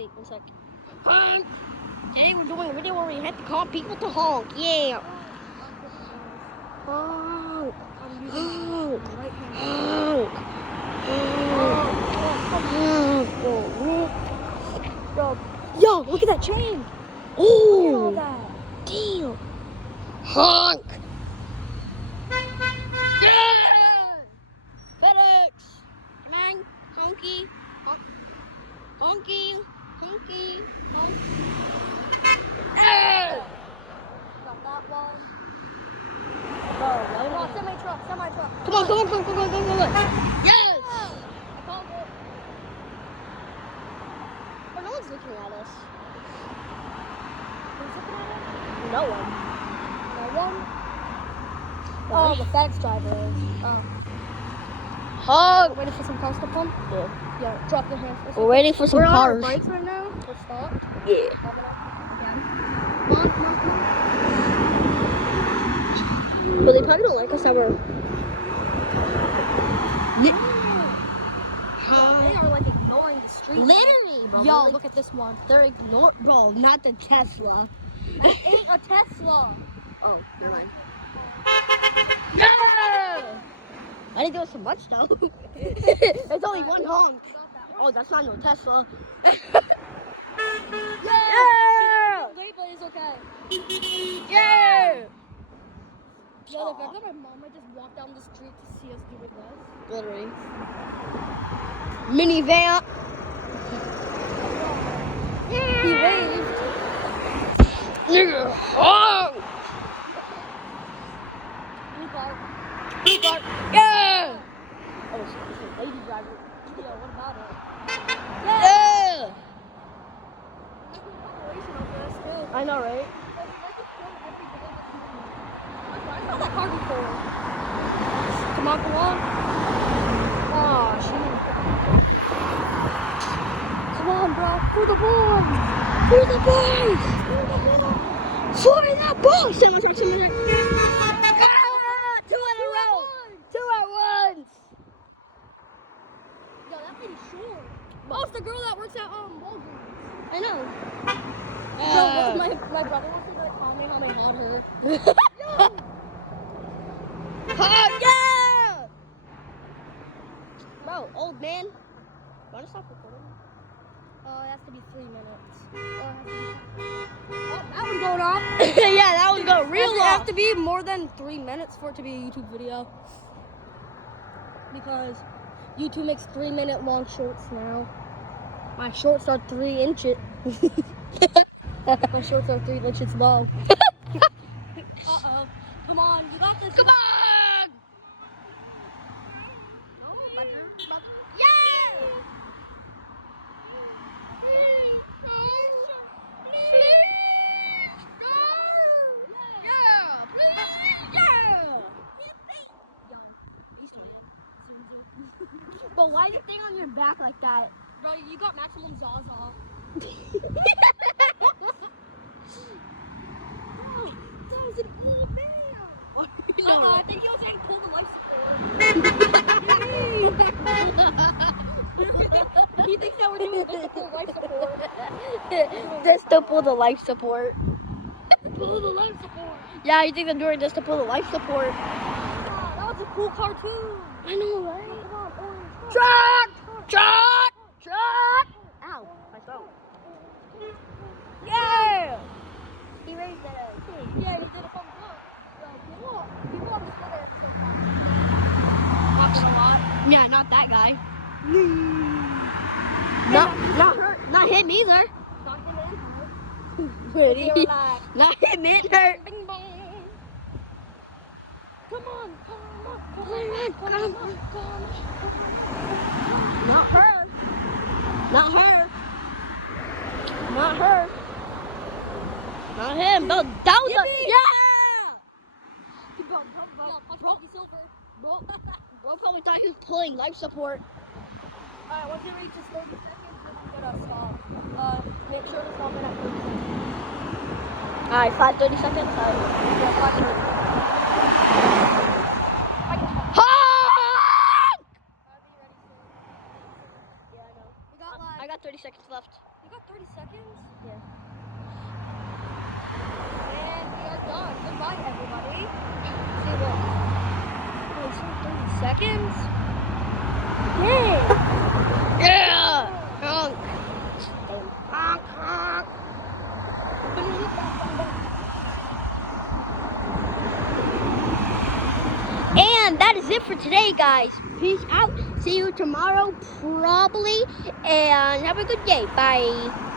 Wait, 1 sec. Honk! Today we're doing a video where we have to call people to honk. Yeah. Honk. Honk. Honk. Honk. Yo, look at that chain. Oh, damn. Honk. Yeah. FedEx. Come on. Honky. Honk. Honky. Honky. Honk. Yeah. Got that one. Bro, semi-truck. Come on. Yes. I called it. But no one's looking at us. Who's looking at us? No one. No one? Oh, the FedEx driver is. Oh. Hug. Waiting for some cars to come? Yeah, drop your hands. We're waiting for some cars. We're on our brakes right now. We're stopped. Yeah. Come on. Well, they probably don't like us that we're... Yeah. They are like ignoring the street. Literally, bro. Yo, look at this one. They're ignoring... Bro, not the Tesla. It ain't a Tesla. Oh, never mind. Yeah! I didn't do it so much though. It's only one honk. Oh, that's not no Tesla. Yeah! Label is okay. Yeah! Yo, if ever my mom might just walk down the street to see us doing this. Literally. Minivan. He waved. Nigga. Oh! Yeah! Oh, it's a lady driver. Yo, what about it? Yeah! I know, right? I saw that car before. Come on. Oh, shit. Come on, bro. For the boys! For the boys! For the boys! Semi-truck. Two at once! Yo, that lady's short. Oh, it's the girl that works at Walgreens. I know. My brother wants to like call me how I hold her. Yeah! Bro, old man. Wanna stop recording? It has to be 3 minutes. Oh, that one's going off. Yeah, that one's going real off. It has to be more than 3 minutes for it to be a YouTube video. Because YouTube makes 3-minute long shorts now. My shorts are 3 inches. My shorts are 3 inches long. Uh-oh. Come on, you got this. Come on! But why is the thing on your back like that? Bro, you got maximum Zaza. That was an old video. I think he was saying pull the life support. He thinks that we're doing just to pull life support. Just to pull the life support. Pull the life support. Yeah, you think I'm doing this to pull the life support. Oh, that was a cool cartoon. I know, right? Come on, Truck! Ow, my throat. Yeah! He raised that up. Yeah, he did a thumbs up. People on the school there still talking a lot. Yeah, not that guy. Not him either. Not him either. Bing bong. Come on. Not her. Not him. But that was Bro probably thought he was pulling life support. Alright, once you reach 30 seconds, you're gonna stop. Make sure to stop it at 30 seconds. Alright, 30 seconds? Alright. Yeah, 5 seconds. I got 30 seconds left. You got about 30 seconds? Yeah. And we are done. Goodbye, everybody. See what? Oh, it's only 30 seconds? Yay! Yeah! Honk! Honk, honk! And that is it for today, guys. Peace out. See you tomorrow, probably. And have a good day. Bye.